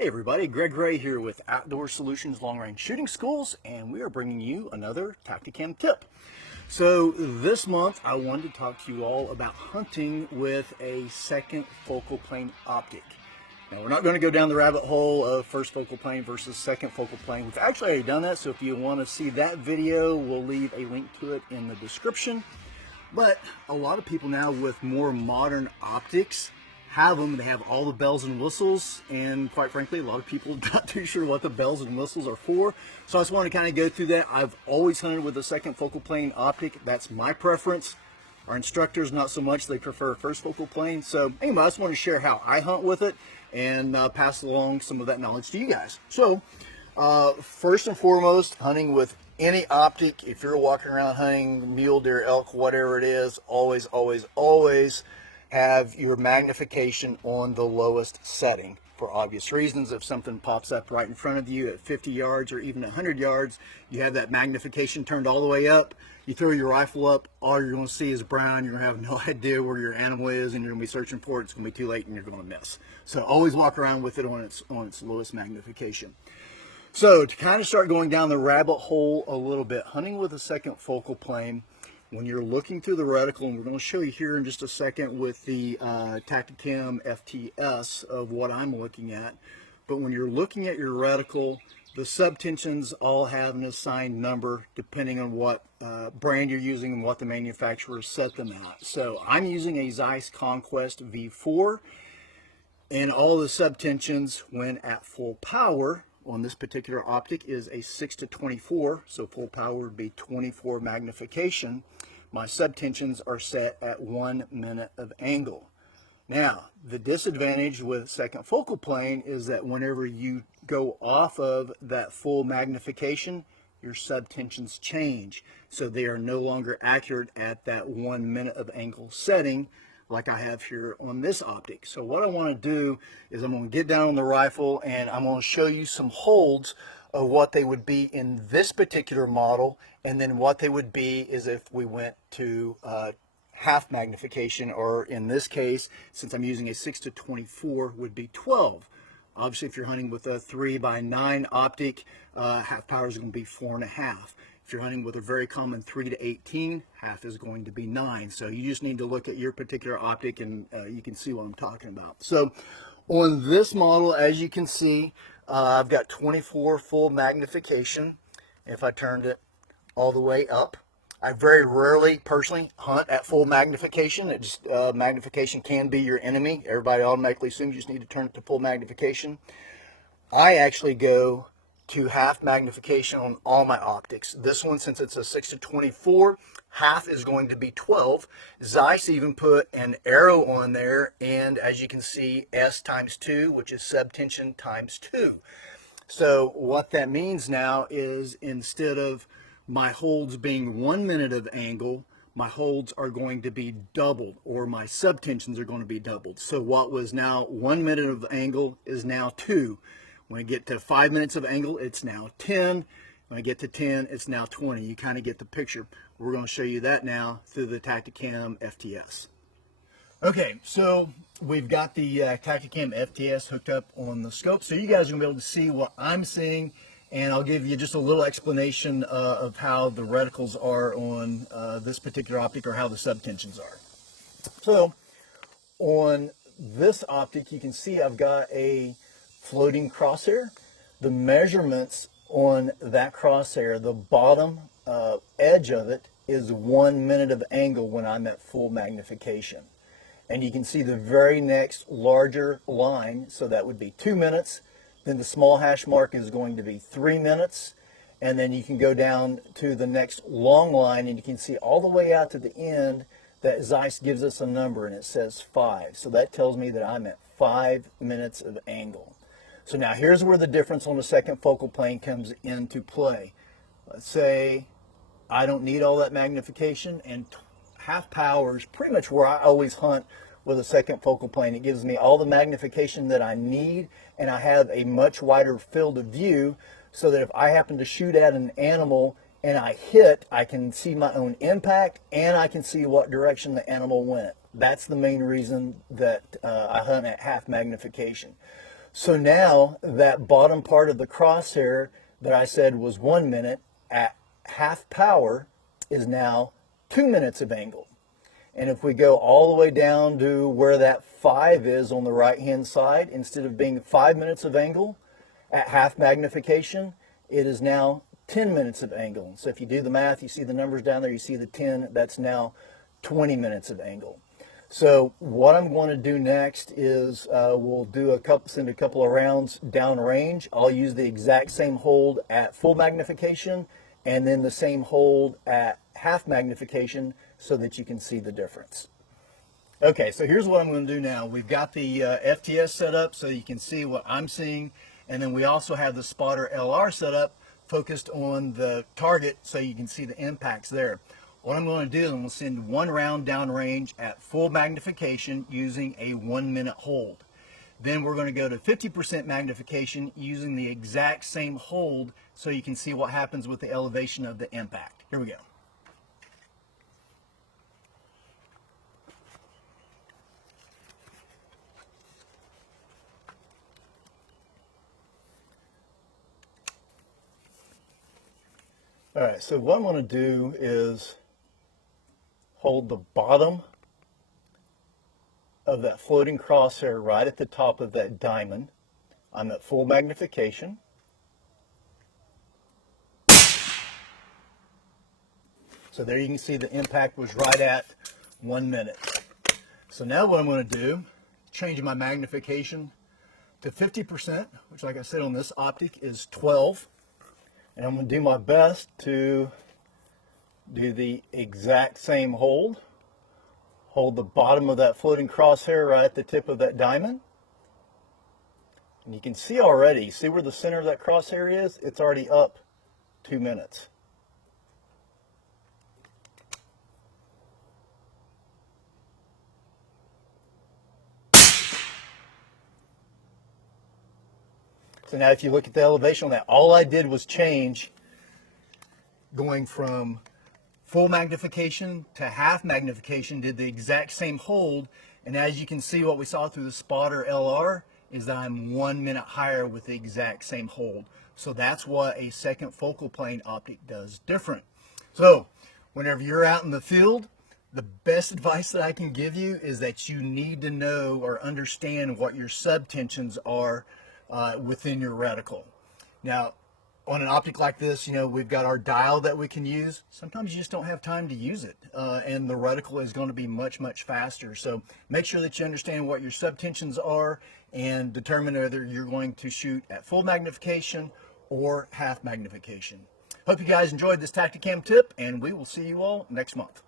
Hey everybody, Greg Ray here with Outdoor Solutions Long Range Shooting Schools, and we are bringing you another Tacticam tip. So this month I wanted to talk to you all about hunting with a second focal plane optic. Now we're not going to go down the rabbit hole of first focal plane versus second focal plane. We've actually already done that, so if you want to see that video, we'll leave a link to it in the description. But a lot of people now with more modern optics have them. They have all the bells and whistles, and quite frankly, a lot of people are not too sure what the bells and whistles are for. So I just want to kind of go through that. I've always hunted with a second focal plane optic. That's my preference. Our instructors, not so much. They prefer first focal plane. So anyway, I just want to share how I hunt with it and pass along some of that knowledge to you guys. So first and foremost, hunting with any optic, if you're walking around hunting mule deer, elk, whatever it is, always, always, always have your magnification on the lowest setting for obvious reasons. If something pops up right in front of you at 50 yards or even 100 yards, you have that magnification turned all the way up. You throw your rifle up, all you're going to see is brown. You're going to have no idea where your animal is, and you're going to be searching for it. It's going to be too late, and you're going to miss. So always walk around with it on its lowest magnification. So to kind of start going down the rabbit hole a little bit, hunting with a second focal plane, when you're looking through the reticle, and we're going to show you here in just a second with the Tacticam FTS of what I'm looking at, but when you're looking at your reticle, the subtensions all have an assigned number depending on what brand you're using and what the manufacturer set them at. So I'm using a Zeiss Conquest V4, and all the subtensions when at full power on this particular optic is a 6-24, so full power would be 24 magnification. My subtensions are set at 1 minute of angle. Now, the disadvantage with second focal plane is that whenever you go off of that full magnification, your subtensions change. So they are no longer accurate at that 1 minute of angle setting like I have here on this optic. So what I want to do is I'm going to get down on the rifle and I'm going to show you some holds of what they would be in this particular model, and then what they would be is if we went to half magnification, or in this case, since I'm using a 6-24, would be 12. Obviously, if you're hunting with a 3x9 optic, half power is going to be 4.5. If you're hunting with a very common 3-18, half is going to be 9. So you just need to look at your particular optic and you can see what I'm talking about. So on this model, as you can see, I've got 24 full magnification. If I turned it all the way up, I very rarely personally hunt at full magnification. It just, magnification can be your enemy. Everybody automatically assumes you just need to turn it to full magnification. I actually go to half magnification on all my optics. This one, since it's a 6-24, half is going to be 12. Zeiss even put an arrow on there, and as you can see, S times 2, which is subtension times 2. So what that means now is instead of my holds being 1 minute of angle, my holds are going to be doubled, or my subtensions are going to be doubled. So what was now 1 minute of angle is now 2. When I get to 5 minutes of angle, it's now 10. When I get to 10, it's now 20. You kind of get the picture. We're going to show you that now through the Tacticam FTS. Okay, so we've got the Tacticam FTS hooked up on the scope, so you guys are going to be able to see what I'm seeing, and I'll give you just a little explanation of how the reticles are on this particular optic, or how the subtensions are. So on this optic, you can see I've got a floating crosshair. The measurements on that crosshair, the bottom edge of it is 1 minute of angle when I'm at full magnification. And you can see the very next larger line, so that would be 2 minutes. Then the small hash mark is going to be 3 minutes. And then you can go down to the next long line, and you can see all the way out to the end that Zeiss gives us a number, and it says 5. So that tells me that I'm at 5 minutes of angle. So now here's where the difference on the second focal plane comes into play. Let's say I don't need all that magnification, and half power is pretty much where I always hunt with a second focal plane. It gives me all the magnification that I need, and I have a much wider field of view, so that if I happen to shoot at an animal and I hit, I can see my own impact, and I can see what direction the animal went. That's the main reason that I hunt at half magnification. So now that bottom part of the crosshair that I said was 1 minute at half power is now 2 minutes of angle. And if we go all the way down to where that 5 is on the right hand side, instead of being 5 minutes of angle at half magnification, it is now 10 minutes of angle. So if you do the math, you see the numbers down there, you see the 10, that's now 20 minutes of angle. So what I'm going to do next is we'll do send a couple of rounds down range. I'll use the exact same hold at full magnification and then the same hold at half magnification so that you can see the difference. Okay, so here's what I'm going to do now. We've got the FTS set up so you can see what I'm seeing, and then we also have the spotter LR set up focused on the target so you can see the impacts there. What I'm going to do is I'm going to send one round downrange at full magnification using a 1 minute hold. Then we're going to go to 50% magnification using the exact same hold so you can see what happens with the elevation of the impact. Here we go. All right, so what I'm going to do is hold the bottom of that floating crosshair right at the top of that diamond. I'm at full magnification. So there you can see the impact was right at 1 minute. So now what I'm going to do, changing my magnification to 50%, which like I said on this optic is 12. And I'm going to do my best to do the exact same hold. Hold the bottom of that floating crosshair right at the tip of that diamond. And you can see already, see where the center of that crosshair is? It's already up 2 minutes. So now if you look at the elevation on that, all I did was change going from full magnification to half magnification, did the exact same hold, and as you can see what we saw through the spotter LR is that I'm 1 minute higher with the exact same hold. So that's what a second focal plane optic does different. So whenever you're out in the field, the best advice that I can give you is that you need to know or understand what your subtensions are within your reticle. Now, on an optic like this, you know, we've got our dial that we can use. Sometimes you just don't have time to use it, and the reticle is going to be much, much faster. So make sure that you understand what your subtensions are and determine whether you're going to shoot at full magnification or half magnification. Hope you guys enjoyed this Tacticam tip, and we will see you all next month.